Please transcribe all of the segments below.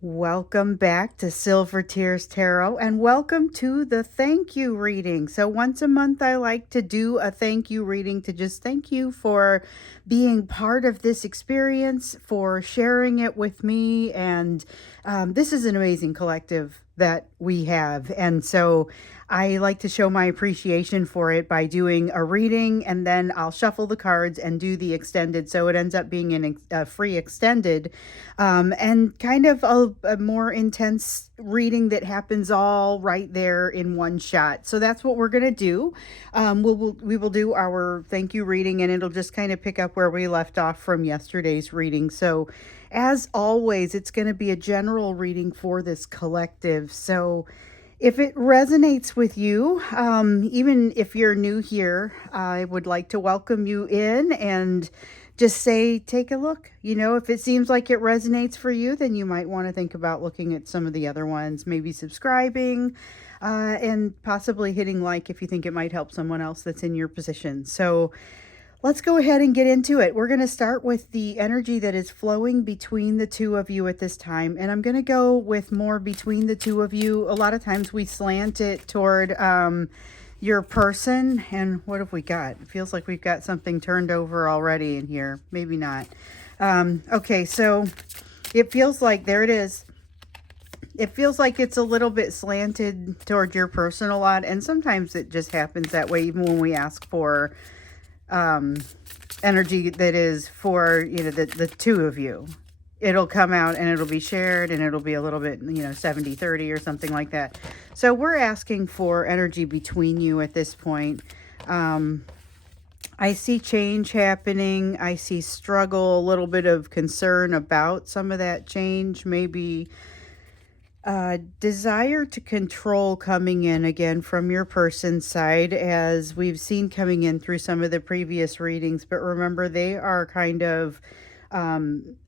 Welcome back to Silver Tears Tarot and welcome to the thank you reading. So, once a month, I like to do a thank you reading to just thank you for being part of this experience, for sharing it with me. And this is an amazing collective that we have. And so, I like to show my appreciation for it by doing a reading and then I'll shuffle the cards and do the extended. So it ends up being a free extended and kind of a more intense reading that happens all right there in one shot. So that's what we're going to do. We will do our thank you reading and it'll just kind of pick up where we left off from yesterday's reading. So as always, it's going to be a general reading for this collective. So if it resonates with you, even if you're new here, I would like to welcome you in and just say, take a look. If it seems like it resonates for you, then you might want to think about looking at some of the other ones, maybe subscribing, and possibly hitting like if you think it might help someone else that's in your position. So let's go ahead and get into it. We're going to start with the energy that is flowing between the two of you at this time. And I'm going to go with more between the two of you. A lot of times we slant it toward your person. And what have we got? It feels like we've got something turned over already in here. Maybe not. Okay, so it feels like, there it is. It feels like it's a little bit slanted toward your person a lot. And sometimes it just happens that way, even when we ask for energy that is for the two of you. It'll come out and it'll be shared and it'll be a little bit 70-30 or something like that. So we're asking for energy between you at this point. I see change happening. I see struggle, a little bit of concern about some of that change, maybe desire to control coming in again from your person's side, as we've seen coming in through some of the previous readings. But remember, they are kind of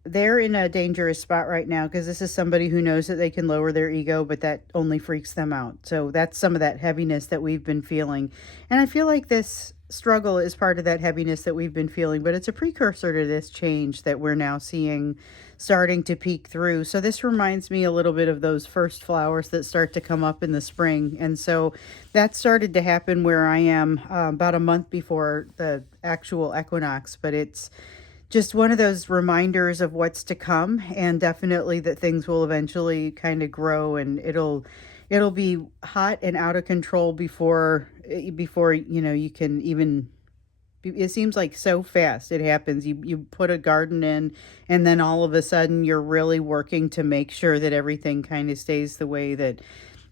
they're in a dangerous spot right now because this is somebody who knows that they can lower their ego, but that only freaks them out. So that's some of that heaviness that we've been feeling. And I feel like this struggle is part of that heaviness that we've been feeling, but it's a precursor to this change that we're now seeing starting to peek through. So this reminds me a little bit of those first flowers that start to come up in the spring. And so that started to happen where I am about a month before the actual equinox, but it's just one of those reminders of what's to come, and definitely that things will eventually kind of grow and it'll be hot and out of control before you can even. It seems like so fast it happens. You put a garden in and then all of a sudden you're really working to make sure that everything kind of stays the way that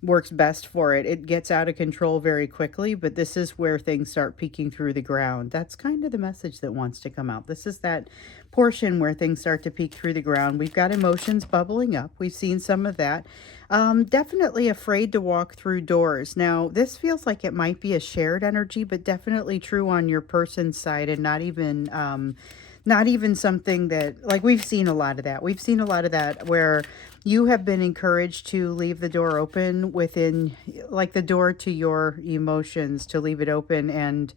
works best for it. It gets out of control very quickly, but this is where things start peeking through the ground. That's kind of the message that wants to come out. This is that portion where things start to peek through the ground. We've got emotions bubbling up. We've seen some of that. Definitely afraid to walk through doors. Now, this feels like it might be a shared energy, but definitely true on your person's side, and not even something that, like, we've seen a lot of that. We've seen a lot of that where you have been encouraged to leave the door open within, like, the door to your emotions, to leave it open and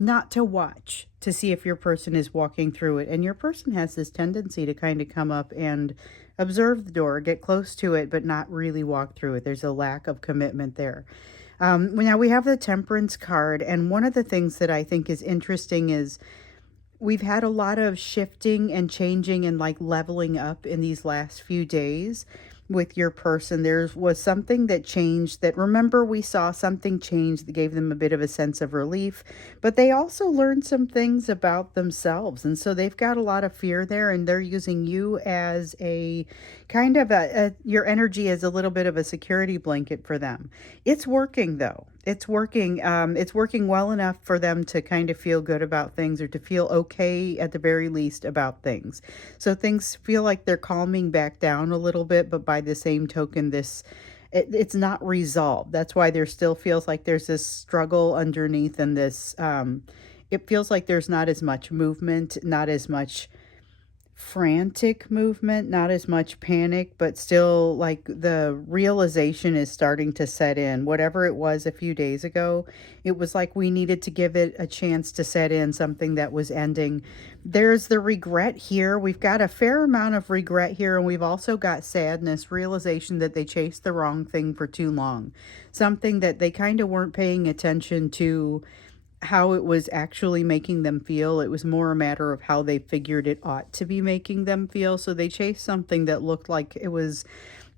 not to watch to see if your person is walking through it. And your person has this tendency to kind of come up and observe the door, get close to it, but not really walk through it. There's a lack of commitment there. Now we have the Temperance card, and one of the things that I think is interesting is we've had a lot of shifting and changing and like leveling up in these last few days with your person. There was something that changed, that, remember, we saw something change that gave them a bit of a sense of relief, but they also learned some things about themselves. And so they've got a lot of fear there, and they're using you as a kind of your energy as a little bit of a security blanket for them. It's working though. It's working. It's working well enough for them to kind of feel good about things, or to feel okay at the very least about things. So things feel like they're calming back down a little bit, but by the same token, it's not resolved. That's why there still feels like there's this struggle underneath, and this it feels like there's not as much movement, not as much frantic movement, not as much panic, but still like the realization is starting to set in. Whatever it was a few days ago, it was like we needed to give it a chance to set in, something that was ending. There's the regret here. We've got a fair amount of regret here, and we've also got sadness, realization that they chased the wrong thing for too long, something that they kind of weren't paying attention to how it was actually making them feel. It was more a matter of how they figured it ought to be making them feel. So they chased something that looked like it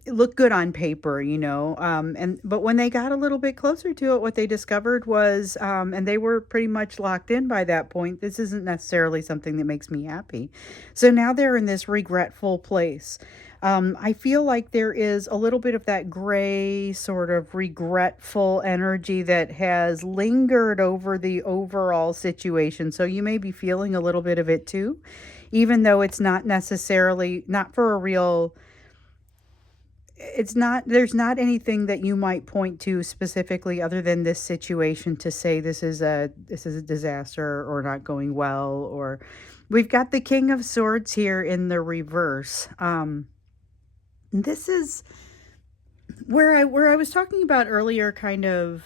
looked good on paper, and but when they got a little bit closer to it, what they discovered was, and they were pretty much locked in by that point, this isn't necessarily something that makes me happy. So now they're in this regretful place. I feel like there is a little bit of that gray, sort of regretful energy that has lingered over the overall situation. So you may be feeling a little bit of it too, even though it's not necessarily, not for a real, it's not, there's not anything that you might point to specifically other than this situation to say this is a disaster or not going well. Or we've got the King of Swords here in the reverse. This is where I was talking about earlier, kind of.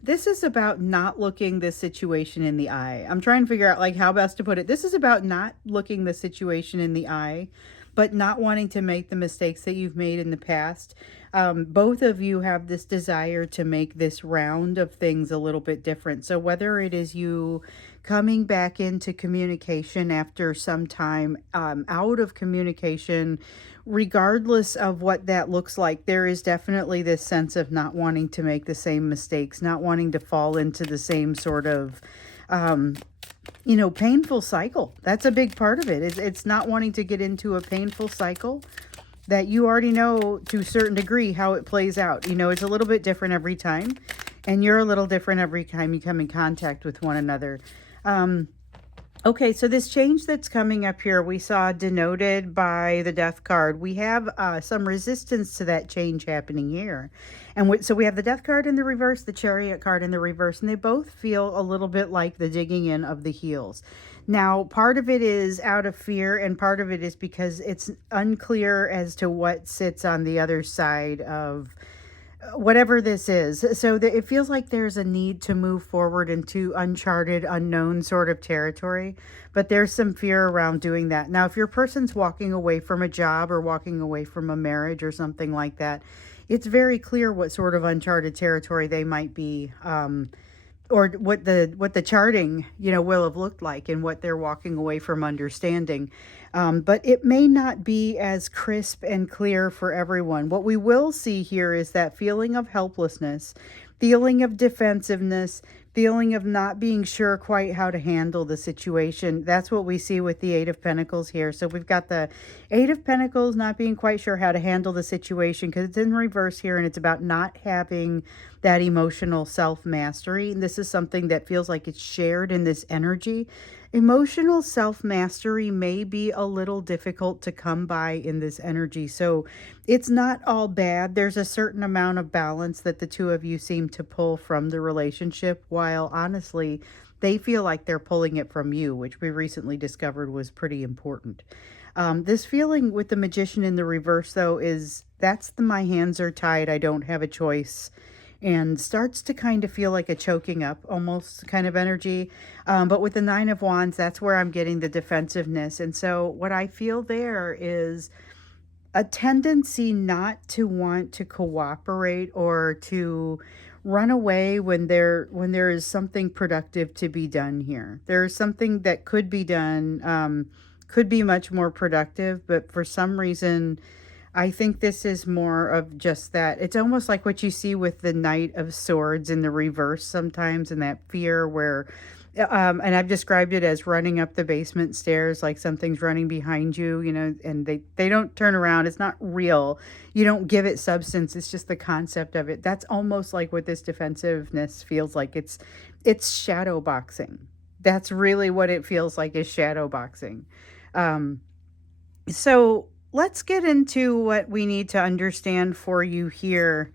This is about not looking this situation in the eye. I'm trying to figure out like how best to put it. This is about not looking the situation in the eye, but not wanting to make the mistakes that you've made in the past. Both of you have this desire to make this round of things a little bit different. So whether it is you coming back into communication after some time out of communication, regardless of what that looks like, there is definitely this sense of not wanting to make the same mistakes, not wanting to fall into the same sort of painful cycle. That's a big part of it. It's not wanting to get into a painful cycle that you already know to a certain degree how it plays out. It's a little bit different every time, and you're a little different every time you come in contact with one another. Okay, so this change that's coming up here, we saw denoted by the Death card. We have some resistance to that change happening here. And so we have the Death card in the reverse, the Chariot card in the reverse, and they both feel a little bit like the digging in of the heels. Now, part of it is out of fear, and part of it is because it's unclear as to what sits on the other side of whatever this is. So it feels like there's a need to move forward into uncharted, unknown sort of territory, but there's some fear around doing that. Now, if your person's walking away from a job or walking away from a marriage or something like that, it's very clear what sort of uncharted territory they might be, or what the charting will have looked like and what they're walking away from understanding. But it may not be as crisp and clear for everyone. What we will see here is that feeling of helplessness, feeling of defensiveness, feeling of not being sure quite how to handle the situation. That's what we see with the Eight of Pentacles here. So we've got the Eight of Pentacles not being quite sure how to handle the situation because it's in reverse here, and it's about not having that emotional self-mastery. And this is something that feels like it's shared in this energy. Emotional self-mastery may be a little difficult to come by in this energy. So it's not all bad. There's a certain amount of balance that the two of you seem to pull from the relationship, while honestly, they feel like they're pulling it from you, which we recently discovered was pretty important. This feeling with the Magician in the reverse, though, is my hands are tied. I don't have a choice. And starts to kind of feel like a choking up almost kind of energy. But with the Nine of Wands, that's where I'm getting the defensiveness. And so what I feel there is a tendency not to want to cooperate or to run away when there is something productive to be done here. There's something that could be done, could be much more productive, but for some reason, I think this is more of just that. It's almost like what you see with the Knight of Swords in the reverse sometimes, and that fear where, and I've described it as running up the basement stairs, like something's running behind you, and they don't turn around. It's not real. You don't give it substance. It's just the concept of it. That's almost like what this defensiveness feels like. It's shadow boxing. That's really what it feels like, is shadow boxing. So let's get into what we need to understand for you here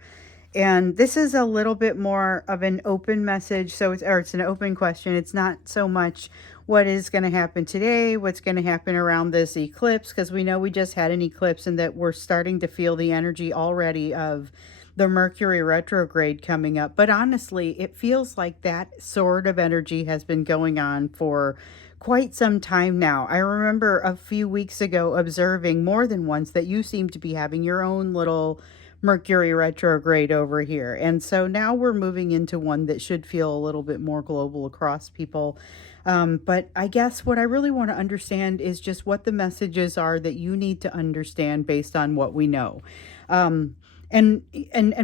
And this is a little bit more of an open message. So it's an open question. It's not so much what is going to happen today, what's going to happen around this eclipse, because we know we just had an eclipse and that we're starting to feel the energy already of the Mercury retrograde coming up. But honestly, it feels like that sort of energy has been going on for quite some time now. I remember a few weeks ago observing more than once that you seem to be having your own little Mercury retrograde over here. And so now we're moving into one that should feel a little bit more global across people. But I guess what I really want to understand is just what the messages are that you need to understand based on what we know. Um, and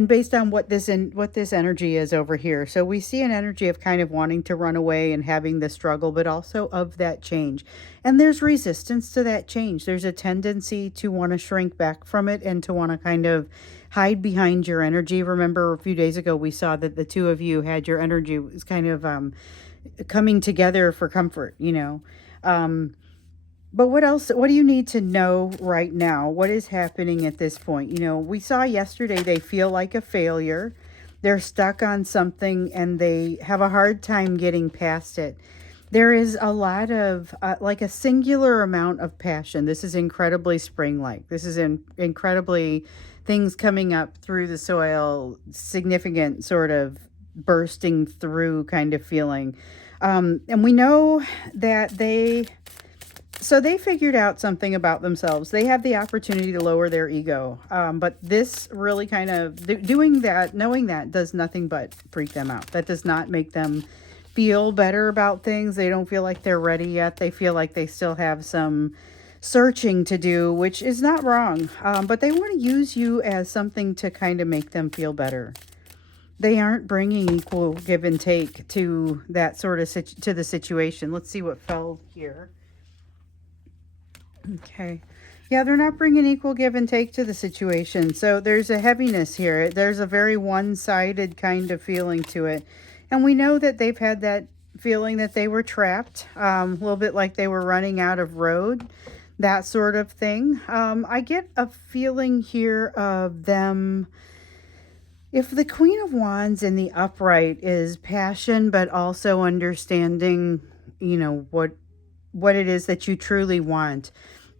based on what this energy is over here. So we see an energy of kind of wanting to run away and having the struggle, but also of that change. And there's resistance to that change. There's a tendency to want to shrink back from it and to want to kind of hide behind your energy. Remember a few days ago we saw that the two of you had your energy was kind of coming together for comfort, you know. But what else? What do you need to know right now? What is happening at this point? You know, we saw yesterday they feel like a failure. They're stuck on something and they have a hard time getting past it. There is a lot of, like a singular amount of passion. This is incredibly spring like. This is incredibly things coming up through the soil, significant sort of bursting through kind of feeling. And we know that they figured out something about themselves. They have the opportunity to lower their ego. But this really kind of doing that, knowing that does nothing but freak them out. That does not make them feel better about things. They don't feel like they're ready yet. They feel like they still have some searching to do, which is not wrong. But they want to use you as something to kind of make them feel better. They aren't bringing equal give and take to that sort of to the situation. Let's see what fell here. Okay. Yeah, they're not bringing equal give and take to the situation. So there's a heaviness here. There's a very one-sided kind of feeling to it. And we know that they've had that feeling that they were trapped, a little bit like they were running out of road, that sort of thing. I get a feeling here of them. If the Queen of Wands in the upright is passion, but also understanding, you know, what it is that you truly want.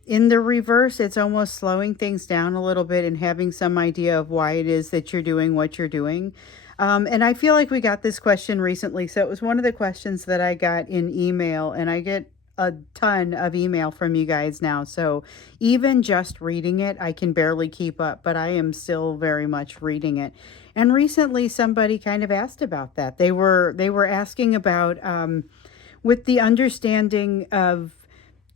In the reverse, it's almost slowing things down a little bit and having some idea of why it is that you're doing what you're doing. And I feel like we got this question recently. So it was one of the questions that I got in email, and I get a ton of email from you guys now. So even just reading it, I can barely keep up, but I am still very much reading it. And recently somebody kind of asked about that. They were asking about, with the understanding of,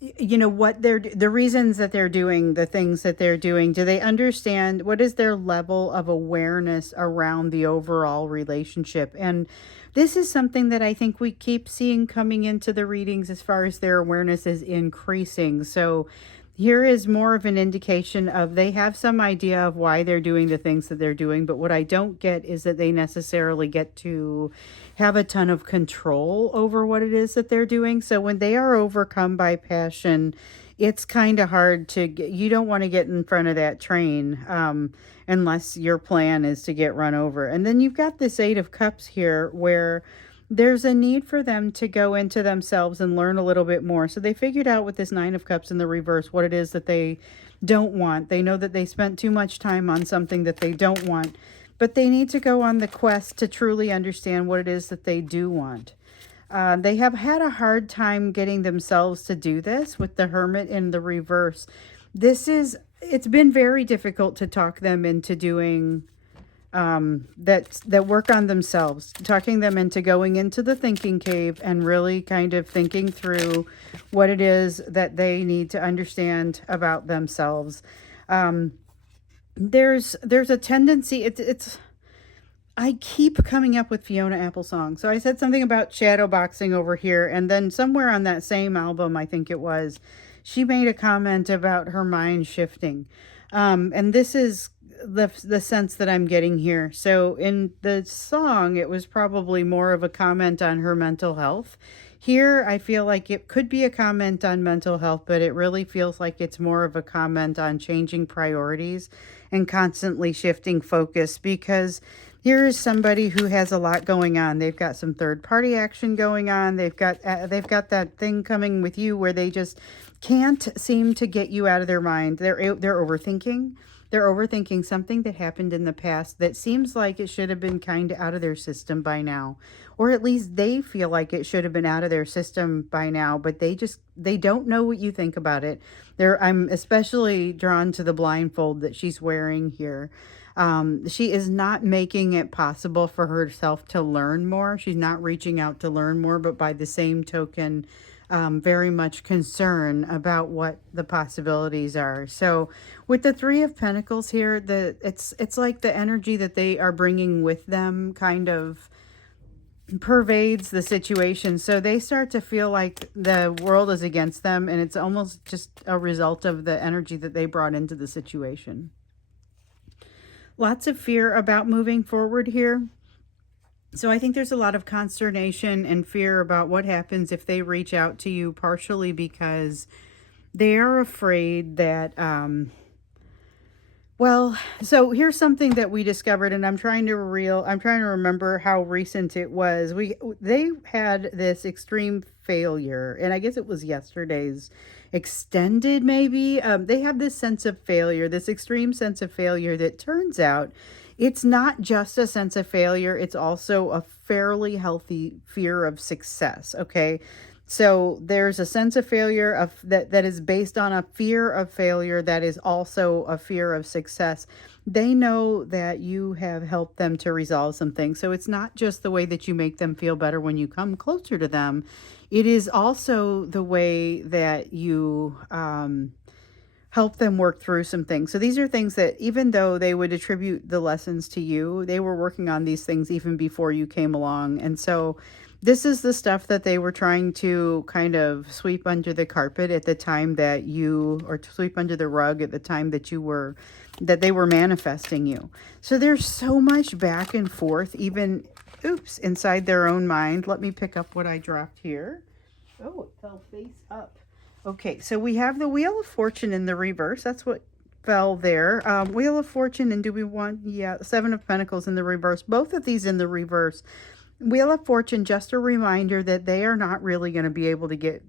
you know, what the reasons that they're doing the things that they're doing. Do they understand what is their level of awareness around the overall relationship? And this is something that I think we keep seeing coming into the readings as far as their awareness is increasing. So here is more of an indication of they have some idea of why they're doing the things that they're doing, but what I don't get is that they necessarily get to have a ton of control over what it is that they're doing. So when they are overcome by passion, it's kind of hard to get, you don't want to get in front of that train unless your plan is to get run over. And then you've got this Eight of Cups here where there's a need for them to go into themselves and learn a little bit more. So they figured out with this Nine of Cups in the reverse what it is that they don't want. They know that they spent too much time on something that they don't want, but they need to go on the quest to truly understand what it is that they do want. They have had a hard time getting themselves to do this with the Hermit in the reverse. It's been very difficult to talk them into doing that work on themselves, talking them into going into the thinking cave and really kind of thinking through what it is that they need to understand about themselves. There's a tendency, it's I keep coming up with Fiona Apple songs. So I said something about shadow boxing over here, and then somewhere on that same album, I think it was, she made a comment about her mind shifting. And this is the sense that I'm getting here. So in the song, it was probably more of a comment on her mental health. Here, I feel like it could be a comment on mental health, but it really feels like it's more of a comment on changing priorities and constantly shifting focus, because here is somebody who has a lot going on. They've got some third party action going on. They've got that thing coming with you where they just can't seem to get you out of their mind. They're overthinking. They're overthinking something that happened in the past that seems like it should have been kind of out of their system by now. Or at least they feel like it should have been out of their system by now, but they don't know what you think about it. I'm especially drawn to the blindfold that she's wearing here. She is not making it possible for herself to learn more. She's not reaching out to learn more, but by the same token, very much concern about what the possibilities are. So with the Three of Pentacles here, it's like the energy that they are bringing with them kind of pervades the situation. So they start to feel like the world is against them, and it's almost just a result of the energy that they brought into the situation. Lots of fear about moving forward here. So I think there's a lot of consternation and fear about what happens if they reach out to you, partially because they are afraid that, well, so here's something that we discovered, and I'm trying to remember how recent it was. They had this extreme failure, and I guess it was yesterday's extended, maybe. They have this sense of failure, this extreme sense of failure that turns out it's not just a sense of failure, it's also a fairly healthy fear of success, okay? So there's a sense of failure that is based on a fear of failure that is also a fear of success. They know that you have helped them to resolve some things. So it's not just the way that you make them feel better when you come closer to them. It is also the way that you help them work through some things. So these are things that, even though they would attribute the lessons to you, they were working on these things even before you came along. And so this is the stuff that they were trying to kind of sweep under the carpet at the time that or to sweep under the rug at the time that they were manifesting you. So there's so much back and forth, even, inside their own mind. Let me pick up what I dropped here. Oh, it fell face up. Okay, so we have the Wheel of Fortune in the reverse. That's what fell there. Wheel of Fortune, and do we want, Seven of Pentacles in the reverse. Both of these in the reverse. Wheel of Fortune, just a reminder that they are not really going to be able to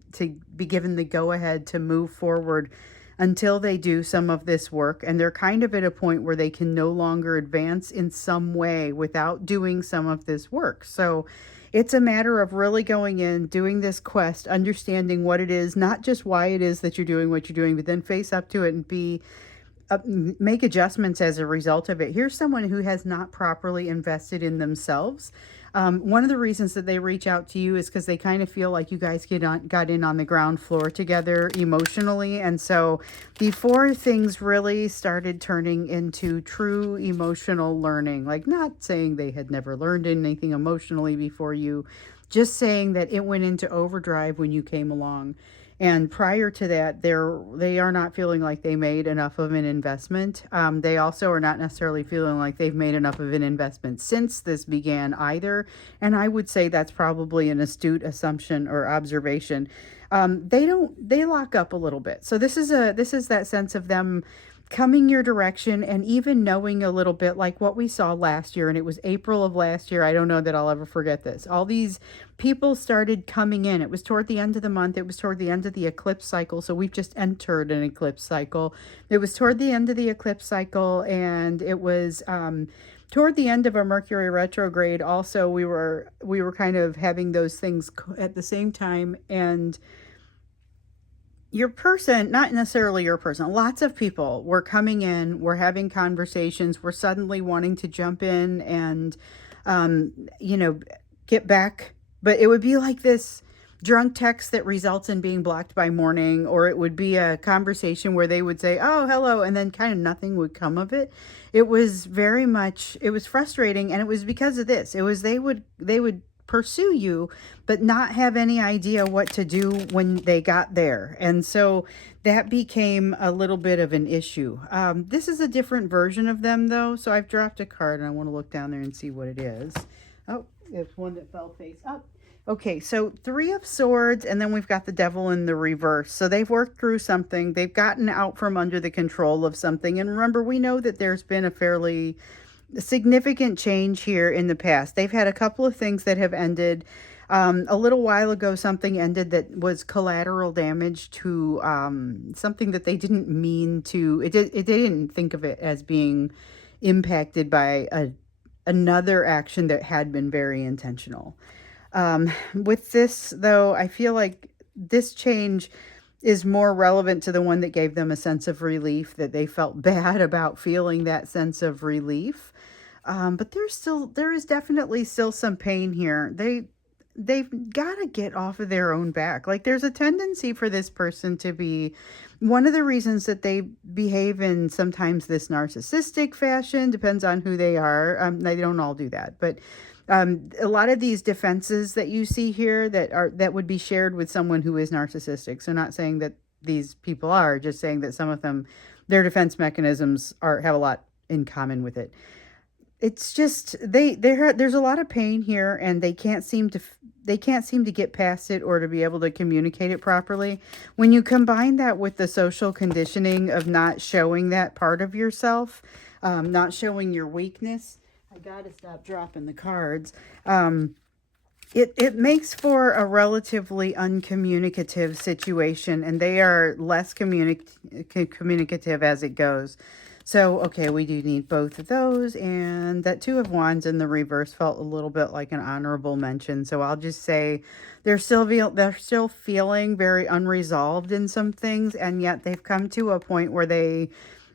be given the go-ahead to move forward until they do some of this work. And they're kind of at a point where they can no longer advance in some way without doing some of this work. So it's a matter of really going in, doing this quest, understanding what it is, not just why it is that you're doing what you're doing, but then face up to it and make adjustments as a result of it. Here's someone who has not properly invested in themselves. One of the reasons that they reach out to you is because they kind of feel like you guys got in on the ground floor together emotionally. And so before things really started turning into true emotional learning, like not saying they had never learned anything emotionally before you, just saying that it went into overdrive when you came along. And prior to that, they are not feeling like they made enough of an investment. They also are not necessarily feeling like they've made enough of an investment since this began either. And I would say that's probably an astute assumption or observation. They lock up a little bit. So this is that sense of them coming your direction, and even knowing a little bit like what we saw last year, and it was April of last year. I don't know that I'll ever forget this. All these people started coming in. It was toward the end of the month. It was toward the end of the eclipse cycle. So we've just entered an eclipse cycle. It was toward the end of the eclipse cycle, and it was toward the end of a Mercury retrograde. Also, we were kind of having those things at the same time. And your person, not necessarily your person, lots of people were coming in, were having conversations, were suddenly wanting to jump in and, get back. But it would be like this drunk text that results in being blocked by morning, or it would be a conversation where they would say, oh, hello, and then kind of nothing would come of it. It was frustrating, and it was because of this. It was they would pursue you, but not have any idea what to do when they got there. And so that became a little bit of an issue. This is a different version of them, though. So I've dropped a card, and I want to look down there and see what it is. Oh, it's one that fell face up. Okay, so Three of Swords, and then we've got the Devil in the reverse. So they've worked through something. They've gotten out from under the control of something. And remember, we know that there's been a fairly significant change here in the past. They've had a couple of things that have ended. A little while ago, something ended that was collateral damage to something that they didn't mean to. They didn't think of it as being impacted by another action that had been very intentional. With this, though, I feel like this change is more relevant to the one that gave them a sense of relief, that they felt bad about feeling that sense of relief. But there is definitely still some pain here. They've got to get off of their own back. Like, there's a tendency for this person to be one of the reasons that they behave in sometimes this narcissistic fashion, depends on who they are. They don't all do that, but a lot of these defenses that you see here that would be shared with someone who is narcissistic. So not saying that these people are, just saying that some of them, their defense mechanisms have a lot in common with it. It's just there's a lot of pain here, and they can't seem to get past it or to be able to communicate it properly. When you combine that with the social conditioning of not showing that part of yourself, not showing your weakness, I gotta stop dropping the cards. It makes for a relatively uncommunicative situation, and they are less communicative as it goes. So, okay, we do need both of those, and that Two of Wands in the reverse felt a little bit like an honorable mention. So I'll just say they're still feeling very unresolved in some things, and yet they've come to a point where they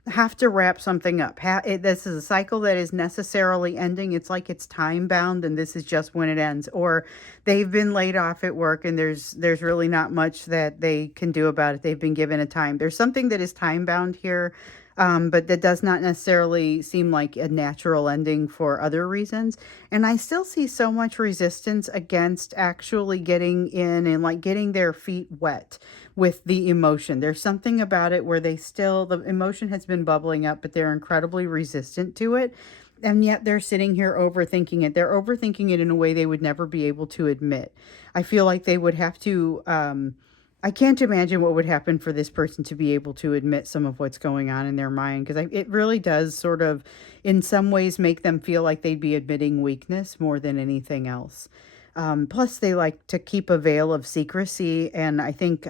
have to wrap something up. This is a cycle that is necessarily ending. It's like it's time bound, and this is just when it ends. Or they've been laid off at work, and there's really not much that they can do about it. They've been given a time. There's something that is time bound here, but that does not necessarily seem like a natural ending for other reasons. And I still see so much resistance against actually getting in and like getting their feet wet with the emotion. There's something about it where the emotion has been bubbling up, but they're incredibly resistant to it. And yet they're sitting here overthinking it. They're overthinking it in a way they would never be able to admit. I feel like they would have to, I can't imagine what would happen for this person to be able to admit some of what's going on in their mind, because it really does sort of, in some ways, make them feel like they'd be admitting weakness more than anything else. Plus, they like to keep a veil of secrecy, and I think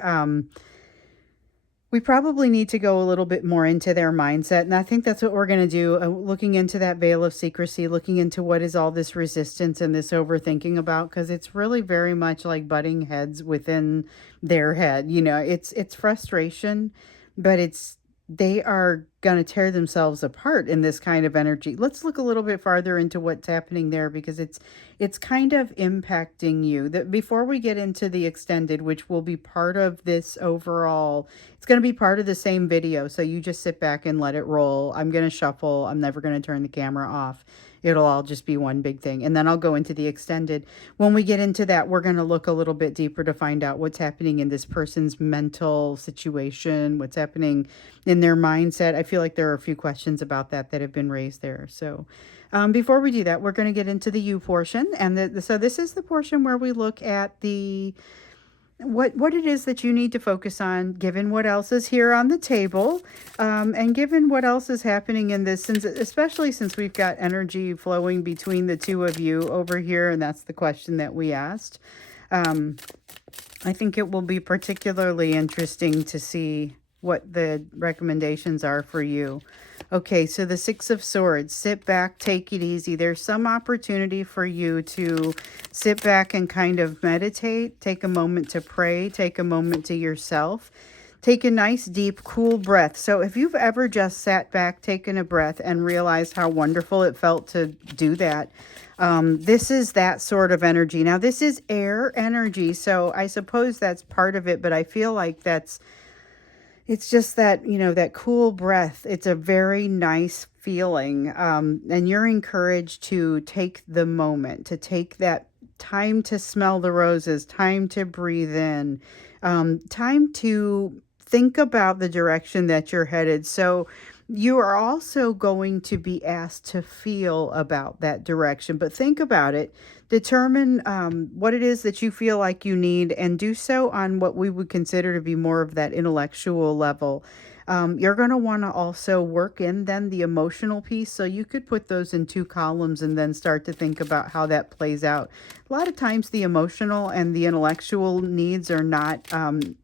we probably need to go a little bit more into their mindset. And I think that's what we're going to do, looking into that veil of secrecy, looking into what is all this resistance and this overthinking about, because it's really very much like butting heads within their head. It's frustration, but they are going to tear themselves apart in this kind of energy. Let's look a little bit farther into what's happening there, because it's kind of impacting you. That before we get into the extended, which will be part of this overall, it's going to be part of the same video. So you just sit back and let it roll. I'm going to shuffle. I'm never going to turn the camera off. It'll all just be one big thing. And then I'll go into the extended. When we get into that, we're going to look a little bit deeper to find out what's happening in this person's mental situation, what's happening in their mindset. I feel like there are a few questions about that have been raised there. So before we do that, we're going to get into the you portion. And so this is the portion where we look at what it is that you need to focus on, given what else is here on the table, and given what else is happening in this, especially since we've got energy flowing between the two of you over here, and that's the question that we asked. I think it will be particularly interesting to see what the recommendations are for you. Okay, so the Six of Swords, sit back, take it easy. There's some opportunity for you to sit back and kind of meditate, take a moment to pray, take a moment to yourself, take a nice, deep, cool breath. So if you've ever just sat back, taken a breath, and realized how wonderful it felt to do that, this is that sort of energy. Now, this is air energy, so I suppose that's part of it, but I feel like it's just that, that cool breath. It's a very nice feeling. And you're encouraged to take the moment, to take that time to smell the roses, time to breathe in, time to think about the direction that you're headed. So You are also going to be asked to feel about that direction, but think about it. Determine what it is that you feel like you need, and do so on what we would consider to be more of that intellectual level. You're going to want to also work in then the emotional piece. So you could put those in two columns and then start to think about how that plays out. A lot of times, the emotional and the intellectual needs are not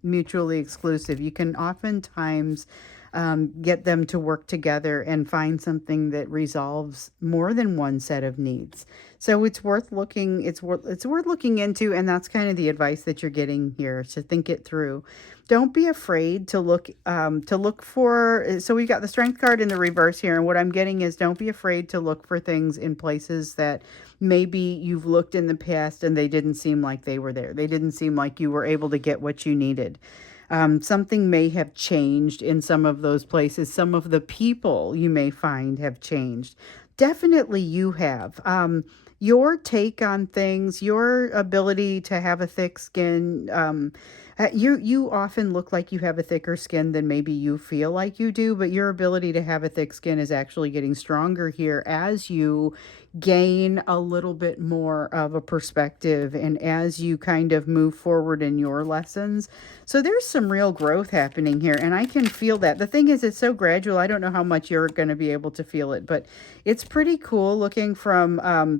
mutually exclusive. You can oftentimes get them to work together and find something that resolves more than one set of needs. So it's worth looking. It's worth looking into, and that's kind of the advice that you're getting here, to think it through. Don't be afraid to look for. So we got the strength card in the reverse here, and what I'm getting is, don't be afraid to look for things in places that maybe you've looked in the past and they didn't seem like they were there. They didn't seem like you were able to get what you needed. Something may have changed in some of those places. Some of the people you may find have changed. Definitely you have. Your take on things, your ability to have a thick skin, you often look like you have a thicker skin than maybe you feel like you do, but your ability to have a thick skin is actually getting stronger here as you gain a little bit more of a perspective and as you kind of move forward in your lessons. So there's some real growth happening here, and I can feel that. The thing is, it's so gradual. I don't know how much you're going to be able to feel it, but it's pretty cool looking from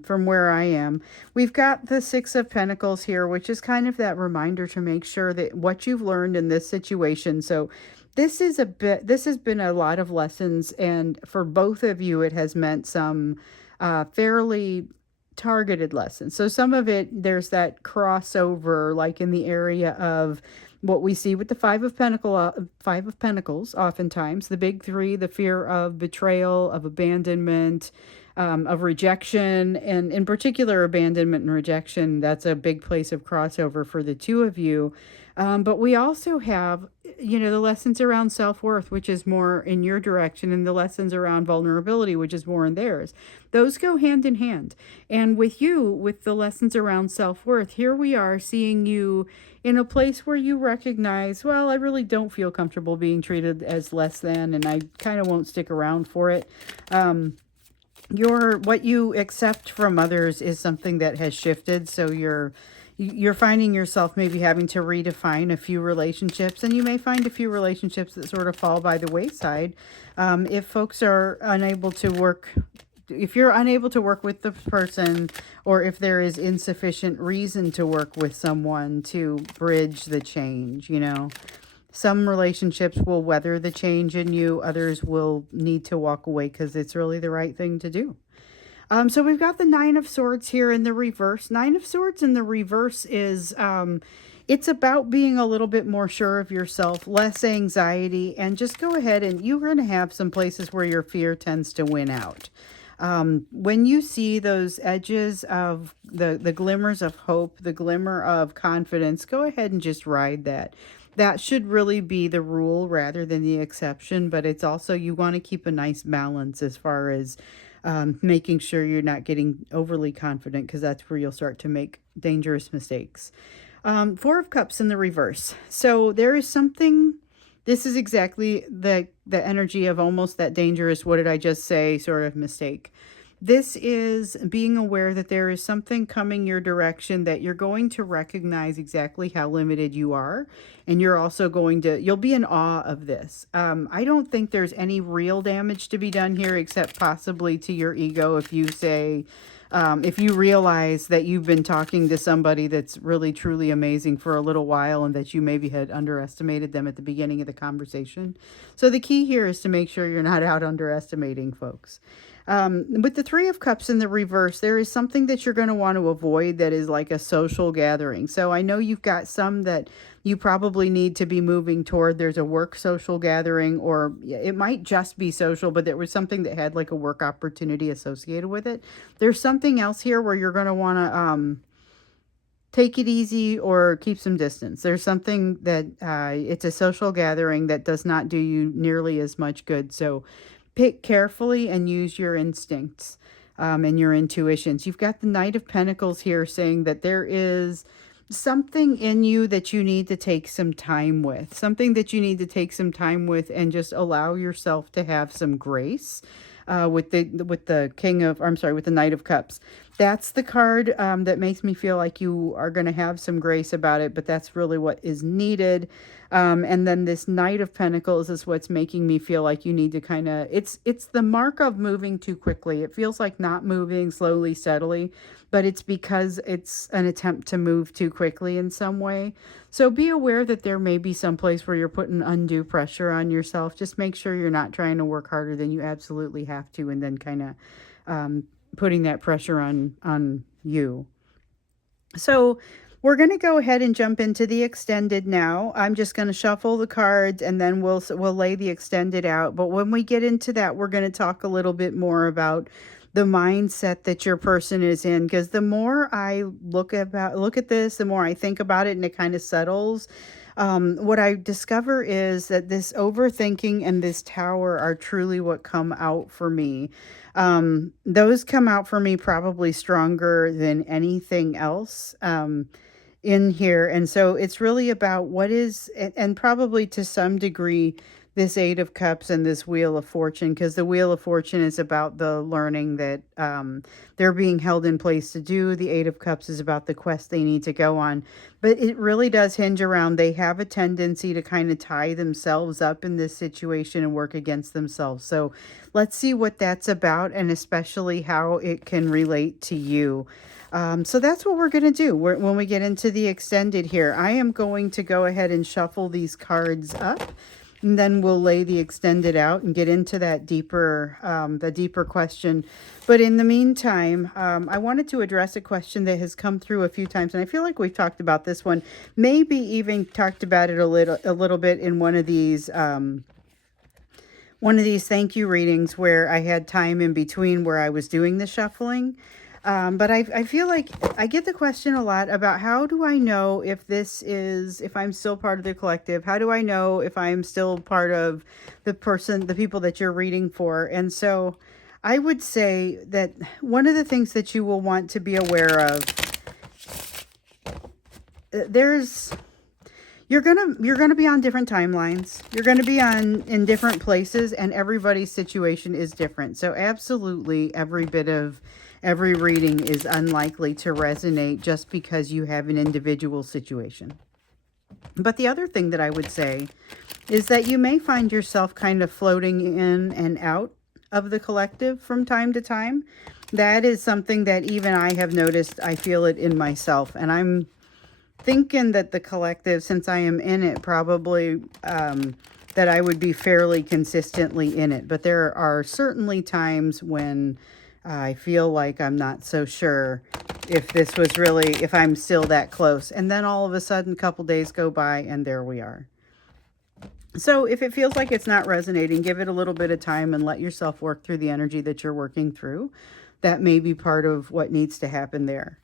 where I am. We've got the Six of Pentacles here, which is kind of that reminder to make sure that what you've learned in this situation. So this has been a lot of lessons, and for both of you, it has meant some fairly targeted lessons. So some of it, there's that crossover, like in the area of what we see with the Five of Pentacles. Oftentimes, the big three: the fear of betrayal, of abandonment, of rejection, and in particular, abandonment and rejection. That's a big place of crossover for the two of you. But we also have, the lessons around self worth, which is more in your direction, and the lessons around vulnerability, which is more in theirs. Those go hand in hand. And with you, with the lessons around self worth, here we are seeing you in a place where you recognize, well, I really don't feel comfortable being treated as less than, and I kind of won't stick around for it. What you accept from others is something that has shifted. So you're finding yourself maybe having to redefine a few relationships, and you may find a few relationships that sort of fall by the wayside. If folks are unable to work, if you're unable to work with the person, or if there is insufficient reason to work with someone to bridge the change, some relationships will weather the change in you. Others will need to walk away because it's really the right thing to do. So we've got the Nine of Swords here in the reverse. Nine of Swords in the reverse is, it's about being a little bit more sure of yourself, less anxiety, and just go ahead, and you're going to have some places where your fear tends to win out. When you see those edges of the glimmers of hope, the glimmer of confidence, go ahead and just ride that. That should really be the rule rather than the exception, but it's also, you want to keep a nice balance as far as making sure you're not getting overly confident, because that's where you'll start to make dangerous mistakes. Four of Cups in the reverse. So there is something, this is exactly the energy of almost that dangerous, what did I just say, sort of mistake. This is being aware that there is something coming your direction that you're going to recognize exactly how limited you are. And you're also you'll be in awe of this. I don't think there's any real damage to be done here, except possibly to your ego. If you say, if you realize that you've been talking to somebody that's really, truly amazing for a little while, and that you maybe had underestimated them at the beginning of the conversation. So the key here is to make sure you're not out underestimating folks. With the Three of Cups in the reverse, there is something that you're going to want to avoid that is like a social gathering. So I know you've got some that you probably need to be moving toward. There's a work social gathering, or it might just be social, but there was something that had like a work opportunity associated with it. There's something else here where you're going to want to take it easy or keep some distance. There's something that it's a social gathering that does not do you nearly as much good. So pick carefully and use your instincts and your intuitions. You've got the Knight of Pentacles here saying that there is something in you that you need to take some time with, something that you need to take some time with and just allow yourself to have some grace. With the king of, I'm sorry, with the knight of cups, that's the card that makes me feel like you are going to have some grace about it, but that's really what is needed. And then this knight of pentacles is what's making me feel like you need to kind of, it's the mark of moving too quickly. It feels like not moving slowly, steadily, but it's because it's an attempt to move too quickly in some way. So be aware that there may be some place where you're putting undue pressure on yourself. Just make sure you're not trying to work harder than you absolutely have to, and then kind of putting that pressure on you. So we're going to go ahead and jump into the extended now. I'm just going to shuffle the cards and then we'll lay the extended out. But when we get into that, we're going to talk a little bit more about the mindset that your person is in, because the more I look at this, the more I think about it and it kind of settles. What I discover is that this overthinking and this tower are truly what come out for me. Those come out for me probably stronger than anything else in here. And so it's really about what is, and probably to some degree, this Eight of Cups and this Wheel of Fortune, because the Wheel of Fortune is about the learning that they're being held in place to do. The Eight of Cups is about the quest they need to go on. But it really does hinge around, they have a tendency to kind of tie themselves up in this situation and work against themselves. So let's see what that's about, and especially how it can relate to you. So that's what we're going to do when we get into the extended here. I am going to go ahead and shuffle these cards up, and then we'll lay the extended out and get into that deeper, the deeper question. But in the meantime, I wanted to address a question that has come through a few times, and I feel like we've talked about this one, maybe even talked about it a little bit in one of these thank you readings where I had time in between where I was doing the shuffling. But I feel like I get the question a lot about, how do I know if if I'm still part of the collective? How do I know if I'm still part of the people that you're reading for? And so I would say that one of the things that you will want to be aware of, you're gonna be on different timelines. You're gonna be in different places, and everybody's situation is different. So absolutely every reading is unlikely to resonate just because you have an individual situation. But the other thing that I would say is that you may find yourself kind of floating in and out of the collective from time to time. That is something that even I have noticed. I feel it in myself, and I'm thinking that the collective, since I am in it, probably that I would be fairly consistently in it. But there are certainly times when I feel like I'm not so sure if I'm still that close. And then all of a sudden, a couple days go by and there we are. So if it feels like it's not resonating, give it a little bit of time and let yourself work through the energy that you're working through. That may be part of what needs to happen there.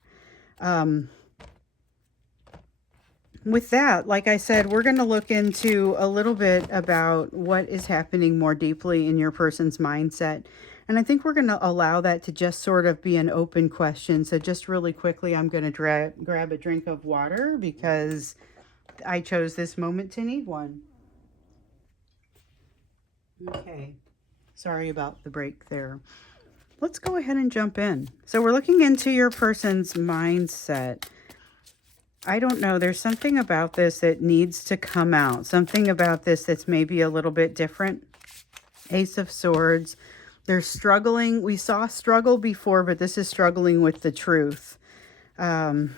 With that, like I said, we're going to look into a little bit about what is happening more deeply in your person's mindset. And I think we're going to allow that to just sort of be an open question. So just really quickly, I'm going to grab a drink of water because I chose this moment to need one. Okay. Sorry about the break there. Let's go ahead and jump in. So we're looking into your person's mindset. I don't know. There's something about this that needs to come out. Something about this that's maybe a little bit different. Ace of Swords. They're struggling. We saw struggle before, but this is struggling with the truth. That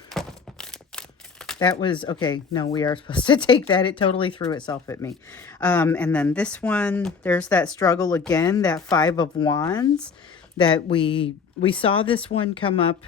was, okay, no, we are supposed to take that. It totally threw itself at me. And then this one, there's that struggle again, that Five of Wands, that we saw this one come up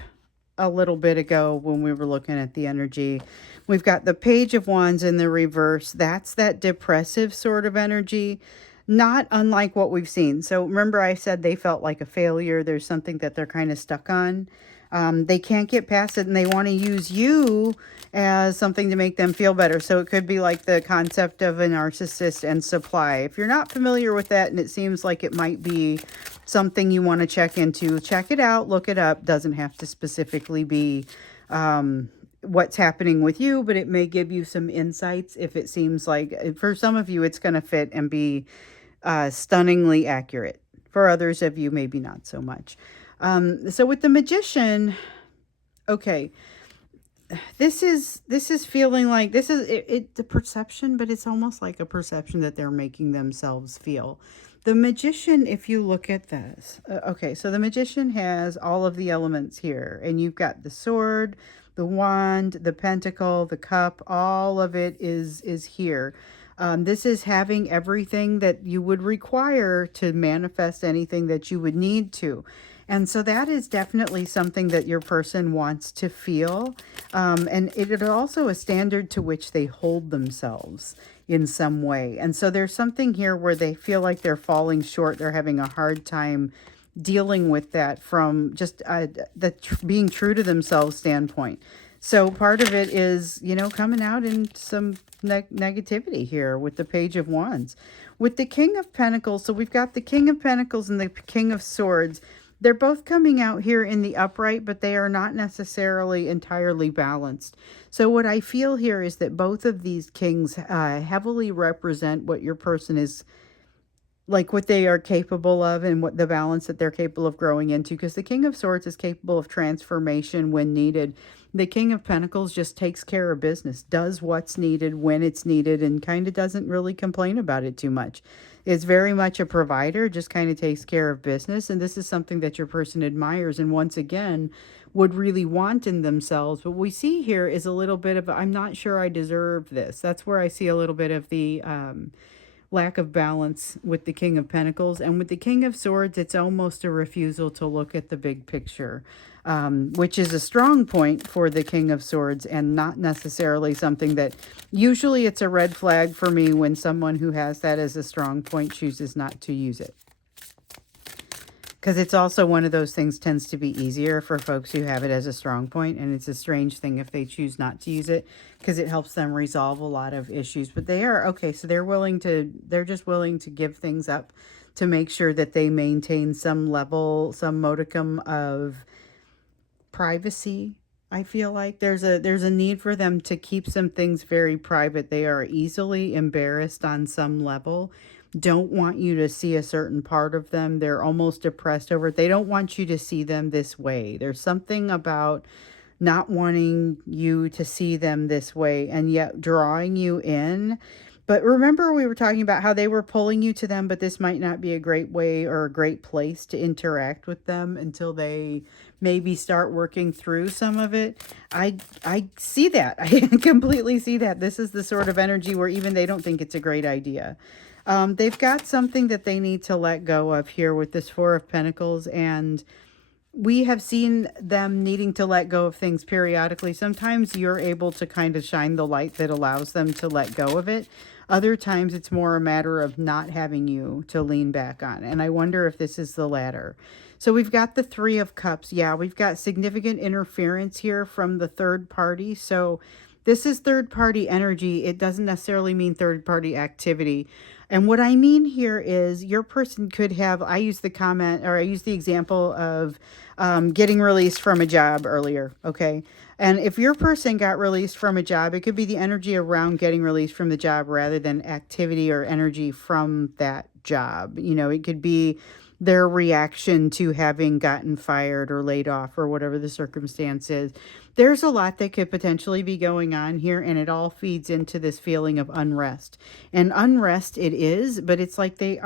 a little bit ago when we were looking at the energy. We've got the Page of Wands in the reverse. That's that depressive sort of energy, not unlike what we've seen. So remember I said they felt like a failure. There's something that they're kind of stuck on. They can't get past it, and they want to use you as something to make them feel better. So it could be like the concept of a narcissist and supply. If you're not familiar with that and it seems like it might be something you want to check into, check it out, look it up. Doesn't have to specifically be what's happening with you, but it may give you some insights if it seems like for some of you it's going to fit and be stunningly accurate. For others of you, maybe not so much. So with the Magician, okay, this is feeling like this is it's a perception, but it's almost like a perception that they're making themselves feel. The Magician, if you look at this, okay, so the Magician has all of the elements here, and you've got the sword, the wand, the pentacle, the cup, all of it is here. This is having everything that you would require to manifest anything that you would need to. And so that is definitely something that your person wants to feel. And it is also a standard to which they hold themselves in some way. And so there's something here where they feel like they're falling short. They're having a hard time dealing with that from just being true to themselves standpoint. So part of it is, coming out in some negativity here with the Page of Wands. With the King of Pentacles, so we've got the King of Pentacles and the King of Swords. They're both coming out here in the upright, but they are not necessarily entirely balanced. So what I feel here is that both of these kings heavily represent what your person is, like what they are capable of and what the balance that they're capable of growing into, because the King of Swords is capable of transformation when needed. The King of Pentacles just takes care of business, does what's needed when it's needed, and kind of doesn't really complain about it too much. Is very much a provider, just kind of takes care of business. And this is something that your person admires and once again would really want in themselves. What we see here is a little bit of, I'm not sure I deserve this. That's where I see a little bit of the lack of balance with the King of Pentacles. And with the King of Swords, it's almost a refusal to look at the big picture, which is a strong point for the King of Swords and not necessarily something that usually it's a red flag for me when someone who has that as a strong point chooses not to use it. Because it's also one of those things tends to be easier for folks who have it as a strong point, and it's a strange thing if they choose not to use it because it helps them resolve a lot of issues. But they are, okay, so they're just willing to give things up to make sure that they maintain some level, some modicum of privacy. I feel like there's a need for them to keep some things very private. They are easily embarrassed on some level, don't want you to see a certain part of them. They're almost depressed over it. They don't want you to see them this way. There's something about not wanting you to see them this way and yet drawing you in. But remember, we were talking about how they were pulling you to them, but this might not be a great way or a great place to interact with them until they maybe start working through some of it. I see that. I completely see that. This is the sort of energy where even they don't think it's a great idea. They've got something that they need to let go of here with this Four of Pentacles, and we have seen them needing to let go of things periodically. Sometimes you're able to kind of shine the light that allows them to let go of it. Other times it's more a matter of not having you to lean back on. And I wonder if this is the latter. So we've got the Three of Cups. Yeah, we've got significant interference here from the third party. So this is third party energy. It doesn't necessarily mean third party activity. And what I mean here is your person could have, I use the example of getting released from a job earlier, okay? And if your person got released from a job, it could be the energy around getting released from the job rather than activity or energy from that job. You know, it could be their reaction to having gotten fired or laid off or whatever the circumstance is. There's a lot that could potentially be going on here, and it all feeds into this feeling of unrest. And unrest it is, but it's like they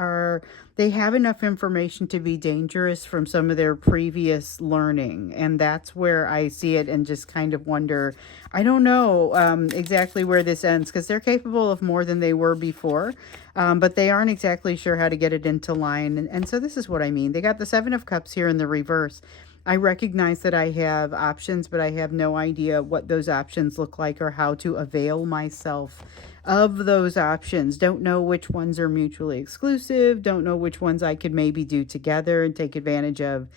have enough information to be dangerous from some of their previous learning. And that's where I see it and just kind of wonder, I don't know exactly where this ends, because they're capable of more than they were before, but they aren't exactly sure how to get it into line. And so this is what I mean. They got the Seven of Cups here in the reverse. I recognize that I have options, but I have no idea what those options look like or how to avail myself of those options. Don't know which ones are mutually exclusive. Don't know which ones I could maybe do together and take advantage of